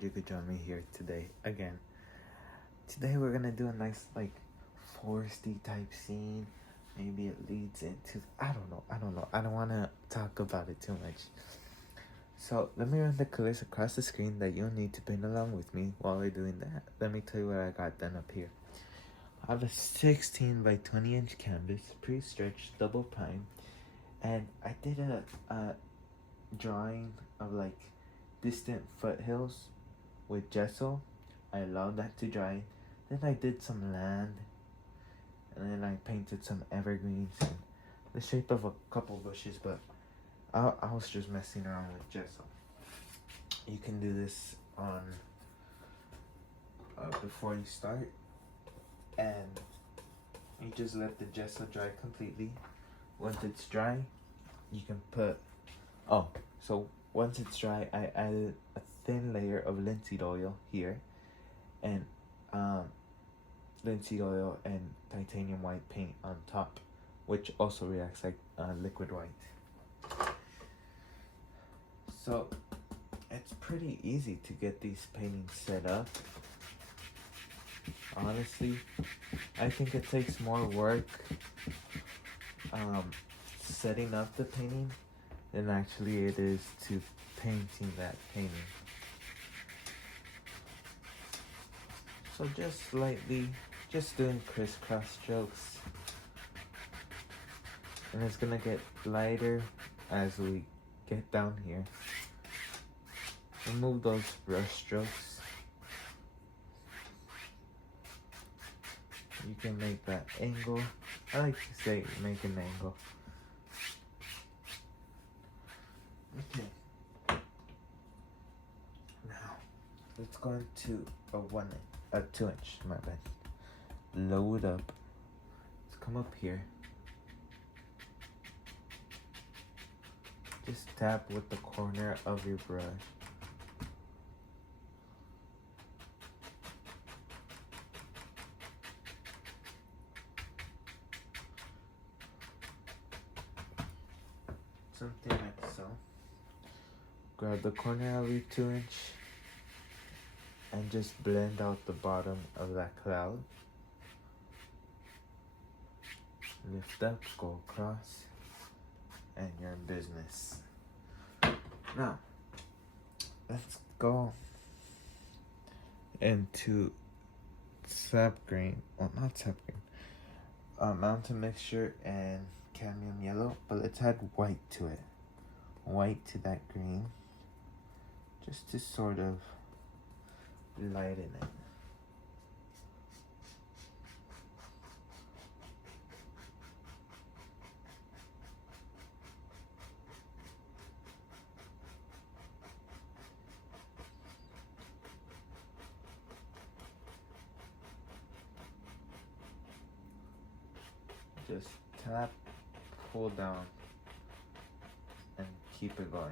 glad you could join me here today again. Today we're gonna do a nice like foresty type scene. Maybe it leads into I don't know. I don't wanna talk about it too much. So let me run the colors across the screen that you'll need to paint along with me while we're doing that. Let me tell you what I got done up here. I have a 16 by 20 inch canvas, pre-stretched, double prime, and I did a drawing of like distant foothills with gesso. I allowed that to dry. Then I did some land, and then I painted some evergreens and the shape of a couple bushes, but I was just messing around with gesso. You can do this on before you start, and you just let the gesso dry completely. Once it's dry, you can put so once it's dry, I added a thin layer of linseed oil here, and linseed oil and titanium white paint on top, which also reacts like liquid white. So it's pretty easy to get these paintings set up. Honestly, I think it takes more work setting up the painting than actually it is to painting that painting. So just slightly, just doing crisscross strokes, and it's gonna get lighter as we get down here. Remove those brush strokes. You can make that angle. I like to say make an angle. Okay. Now let's go into a 2 inch, my bad. Load up. Let's come up here. Just tap with the corner of your brush. Something like so. Grab the corner of your 2 inch and just blend out the bottom of that cloud. Lift up, go across, and you're in business. Now, let's go into sap green, well not sap green, mountain mixture and cadmium yellow, but let's add white to it. White to that green, just to sort of lighten it. Just tap, pull down, and keep it going.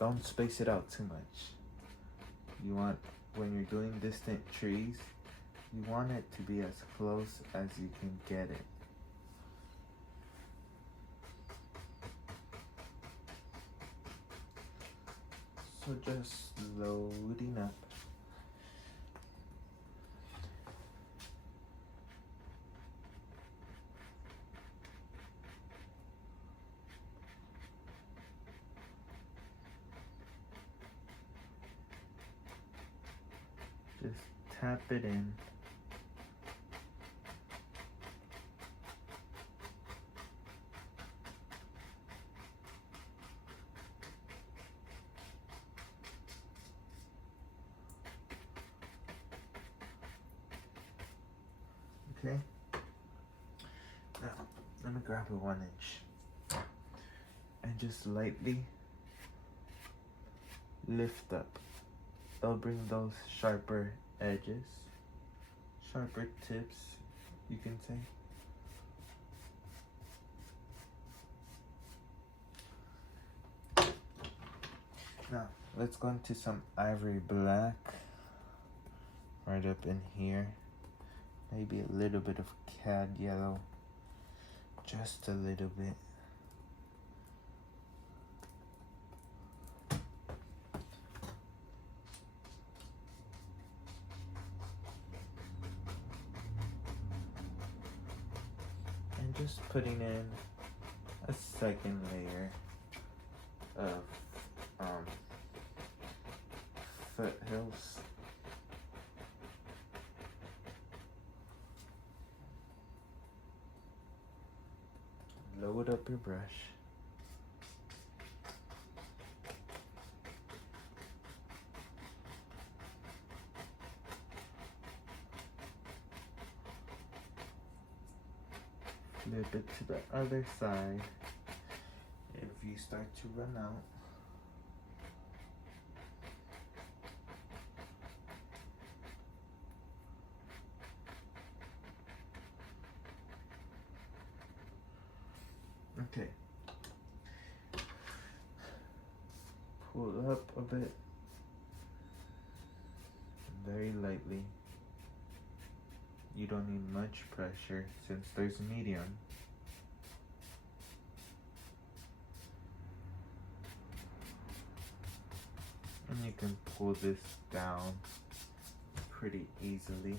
Don't space it out too much. You want, when you're doing distant trees, you want it to be as close as you can get it. So just loading up. Just tap it in. Okay. Now, let me grab a 1 inch and just lightly lift up. They'll bring those sharper edges, sharper tips, you can say. Now, let's go into some ivory black right up in here. Maybe a little bit of cad yellow, just a little bit. just putting in a second layer of foothills. Load up your brush. Flip it to the other side. If you start to run out, okay. Pull up a bit, very lightly. You don't need much pressure since there's medium. And you can pull this down pretty easily.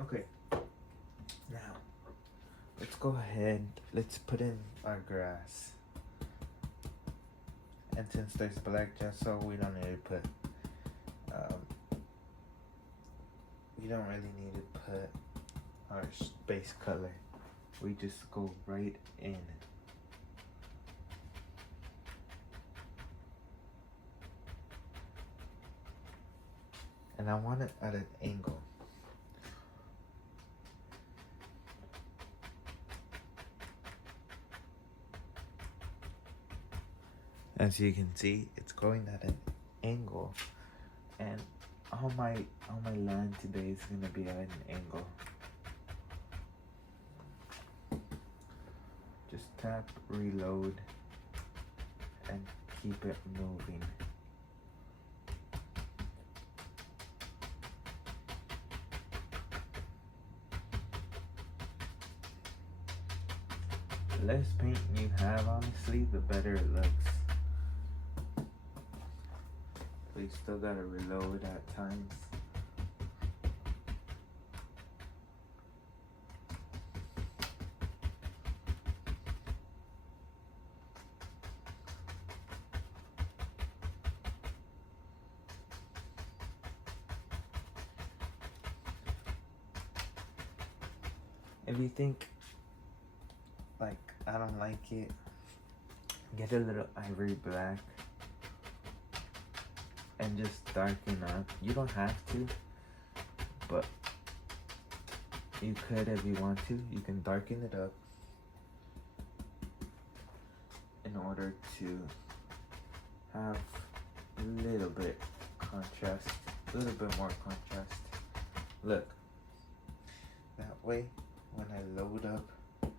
Okay, now let's go ahead, let's put in our grass. And since there's black gesso, we don't need to put we don't really need to put our base color. We just go right in. And I want it at an angle. As you can see, it's going at an angle, and all my land today is gonna be at an angle. Just tap reload and keep it moving. The less paint you have, honestly, the better it looks. But you still gotta reload at times. If you think like I don't like it, get a little ivory black and just darken up. You don't have to, but you could if you want to. You can darken it up in order to have a little bit contrast, a little bit more contrast. Look, that way when I load up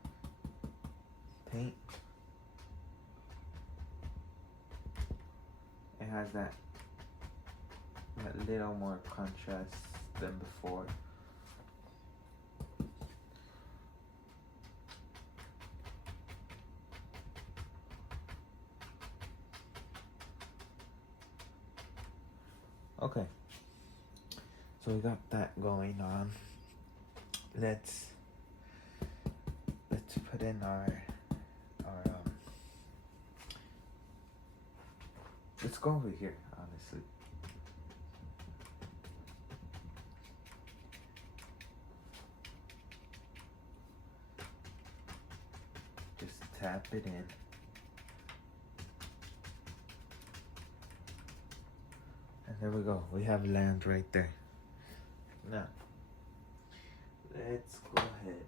paint, it has that little more contrast than before. Okay, so we got that going on. Let's put in our let's go over here, honestly. Just tap it in. And there we go. We have land right there. Now, let's go ahead.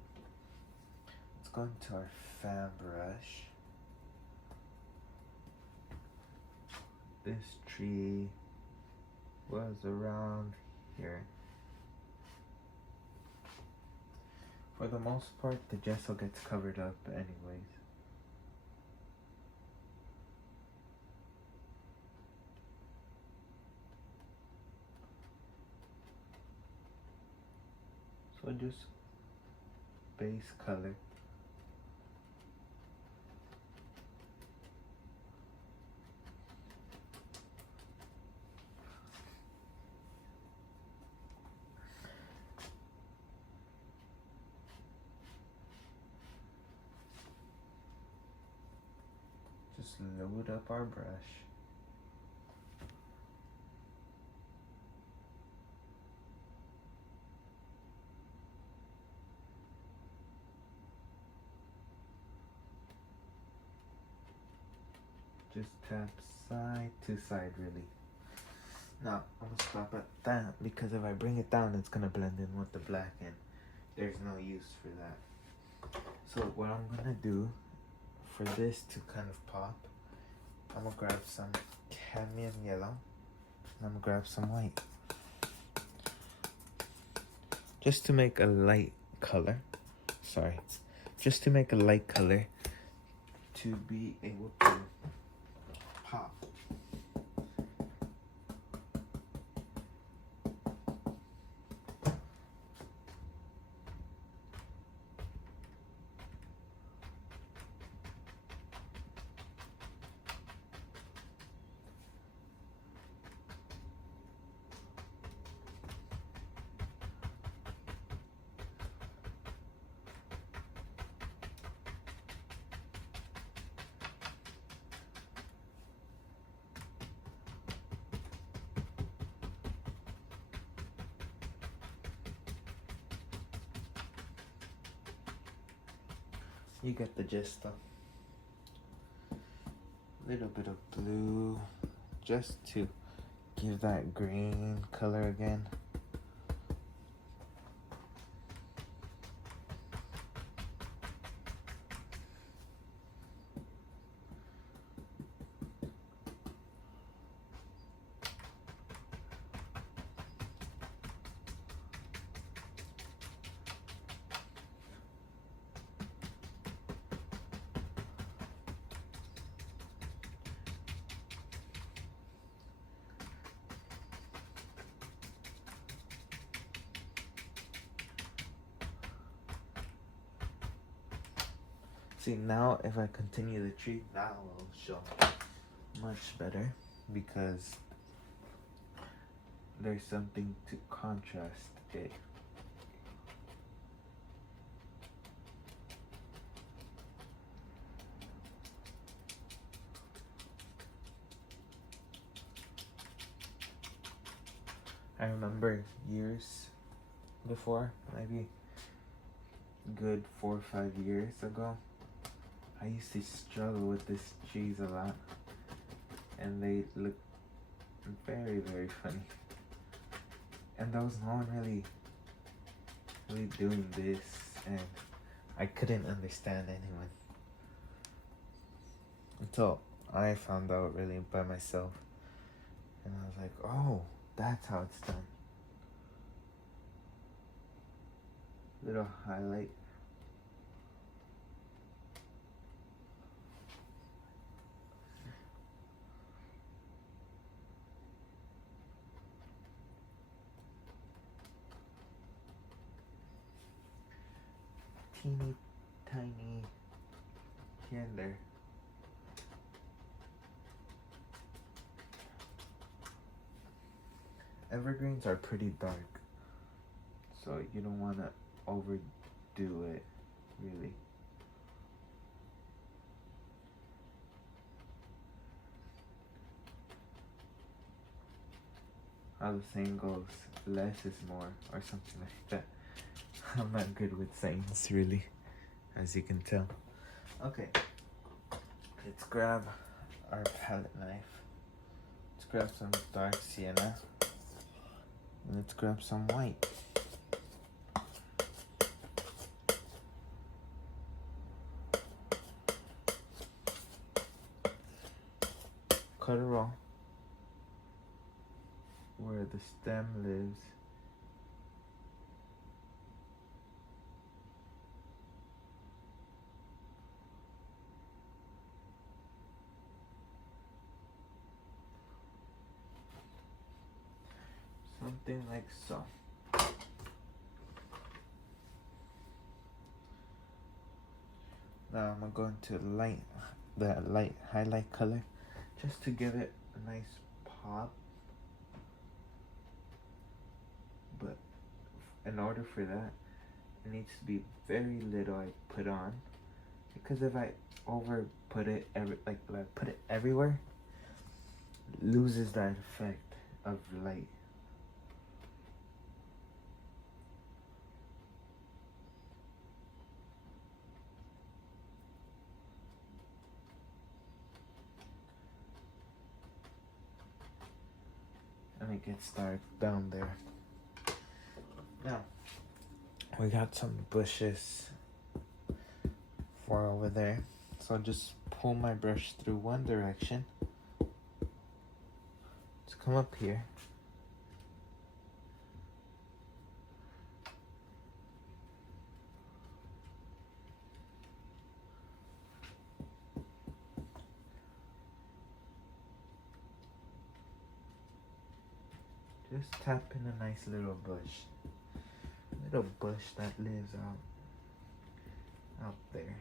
Let's go into our fan brush. This tree was around here. For the most part, the gesso gets covered up anyways. So just base color. just load up our brush. Just tap side to side, really. Now, I'm gonna stop at that because if I bring it down, it's gonna blend in with the black and there's no use for that. So what I'm gonna do for this to kind of pop, I'm gonna grab some cadmium yellow and I'm gonna grab some white. Just to make a light color, just to make a light color to be able to pop. You get the gist though. Little bit of blue just to give that green color again. See, now if I continue the tree, that will show much better because there's something to contrast it. I remember years before, maybe good 4 or 5 years ago, I used to struggle with this cheese a lot and they look very, very funny. And there was no one really doing this and I couldn't understand anyone until I found out really by myself. And I was like, oh, that's how it's done. Little highlight. Teeny tiny here and there. Evergreens are pretty dark, so you don't want to overdo it, really. How the saying goes, less is more, or something like that. I'm not good with sayings, really, as you can tell. Okay, let's grab our palette knife. Let's grab some dark sienna. And let's grab some white. Cut it off where the stem lives. Something like so. Now I'm gonna go into the light highlight color just to give it a nice pop. But in order for that, it needs to be very little I put on because if I over put it like put it everywhere, it loses that effect of light. And it gets dark down there. Now we got some bushes for over there. So I'll just pull my brush through one direction. Let's come up here. Just tap in a nice little bush. Little bush that lives out there.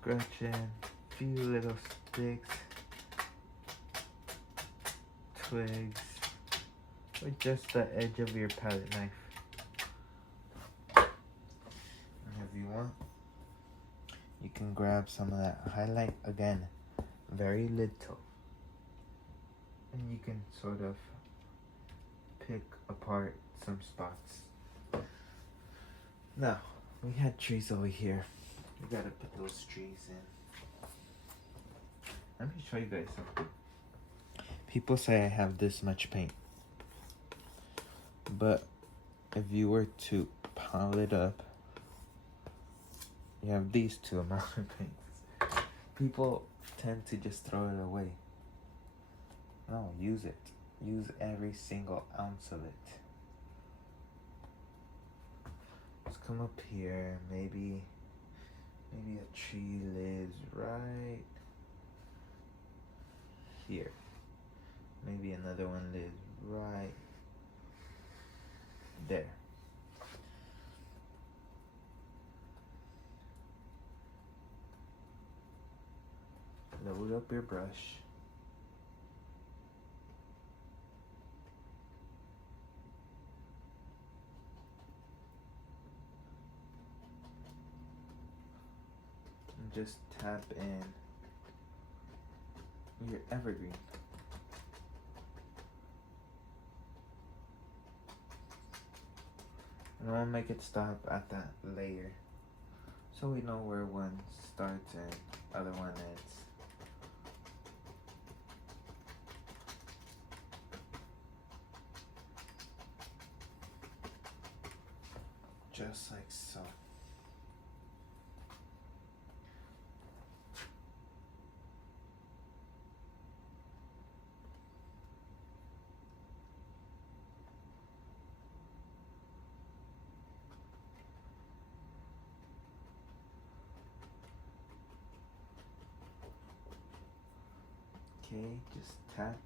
Scratching few little sticks, twigs, with just the edge of your palette knife. And if you want, you can grab some of that highlight again, very little, and you can sort of pick apart some spots. Now, we had trees over here. We gotta put those trees in. Let me show you guys something. People say I have this much paint, but if you were to pile it up, you have these two amount of paints. People tend to just throw it away. No, use it. Use every single ounce of it. Let's come up here. Maybe a tree lives right here. Maybe another one lives right there. Load up your brush. And just tap in your evergreen. And I'll make it stop at that layer, so we know where one starts and other one ends. Just like so. Okay, just tap,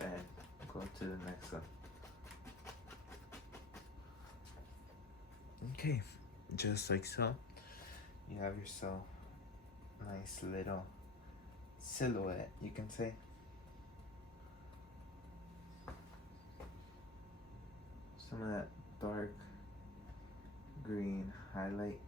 and go to the next one. Okay, just like so, you have yourself a nice little silhouette, you can say. Some of that dark green highlight.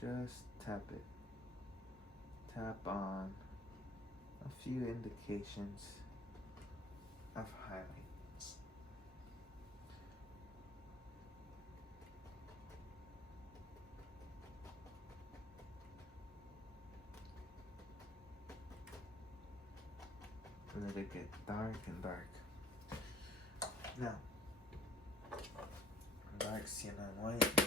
Just tap it. Tap on a few indications of highlights. Let it get dark and dark. Now, dark sienna white.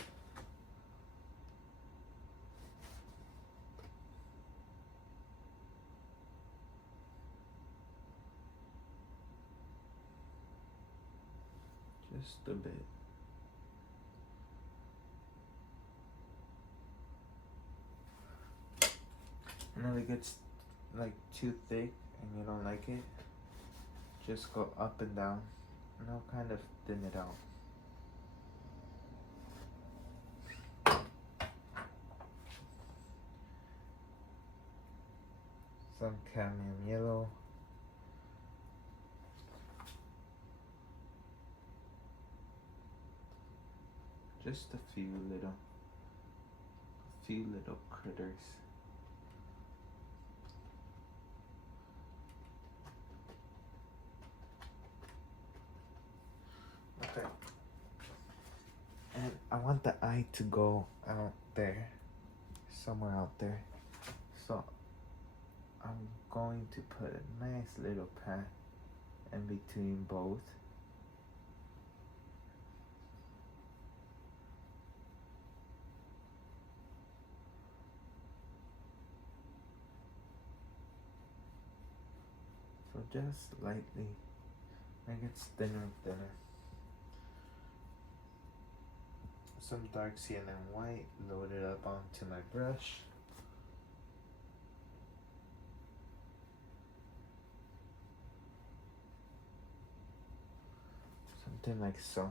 Just a bit. And if it gets like too thick and you don't like it, just go up and down and I'll kind of thin it out. Some cadmium yellow. Just a few little critters. Okay. And I want the eye to go out there, somewhere out there. So I'm going to put a nice little path in between both. So just lightly make it thinner and thinner. Some dark cyan and white loaded up onto my brush. Something like so.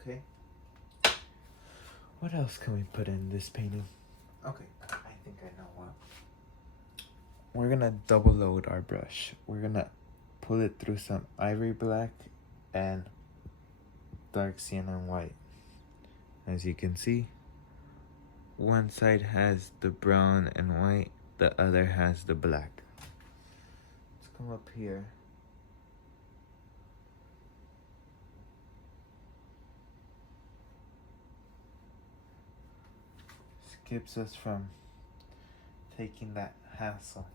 Okay. What else can we put in this painting? Okay, I think I know what. We're gonna double load our brush. We're gonna pull it through some ivory black and dark sienna and white. As you can see, one side has the brown and white, the other has the black. Let's come up here. Skips us from taking that hassle.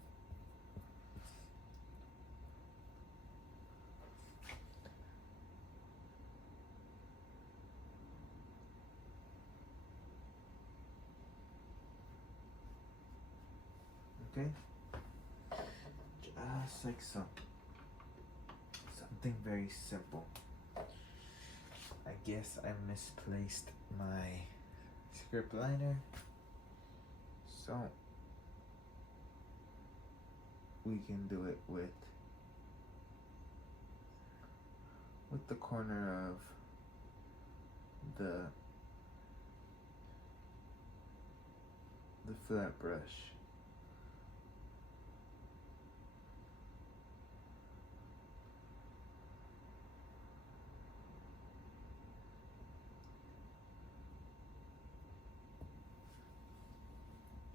Okay, just like so. Something very simple. I guess I misplaced my script liner, so we can do it with the corner of the flat brush.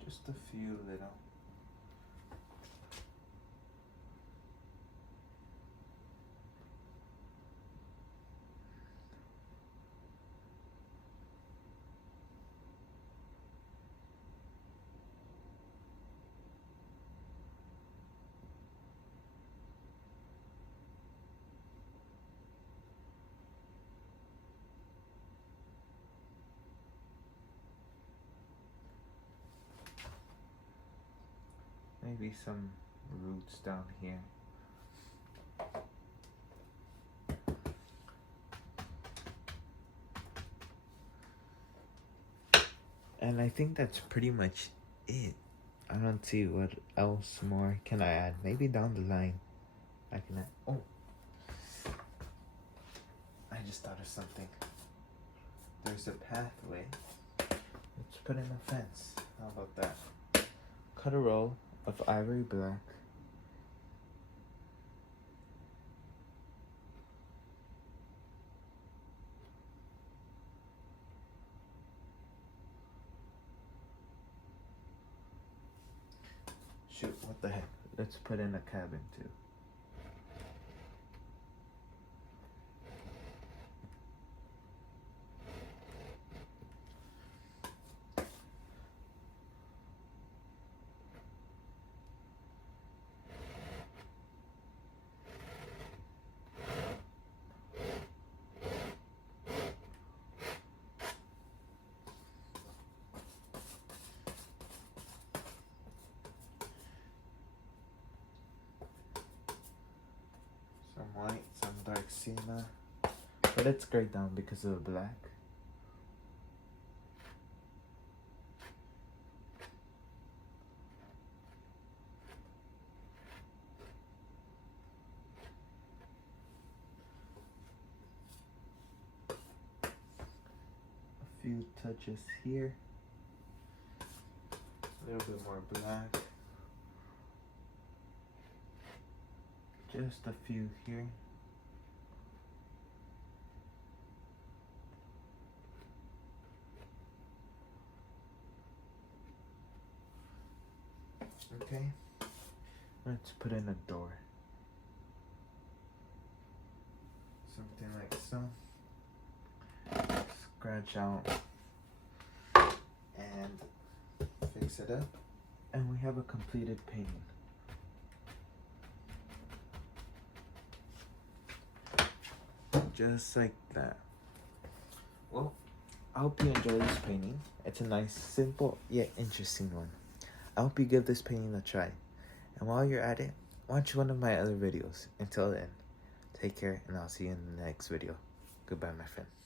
Just a few little. Maybe some roots down here. And I think that's pretty much it. I don't see what else more can I add. Maybe down the line I can add. Oh, I just thought of something. There's a pathway. Let's put in a fence. How about that? Cut a roll of ivory black. Shoot, what the heck? Let's put in a cabin too. white, some dark sienna. But it's grayed down because of the black. A few touches here. A little bit more black. Just a few here. Okay, let's put in a door. Something like so. Scratch out and fix it up. And we have a completed painting. Just like that. Well, I hope you enjoy this painting. It's a nice, simple, yet interesting one. I hope you give this painting a try. And while you're at it, watch one of my other videos. Until then, take care and I'll see you in the next video. Goodbye, my friend.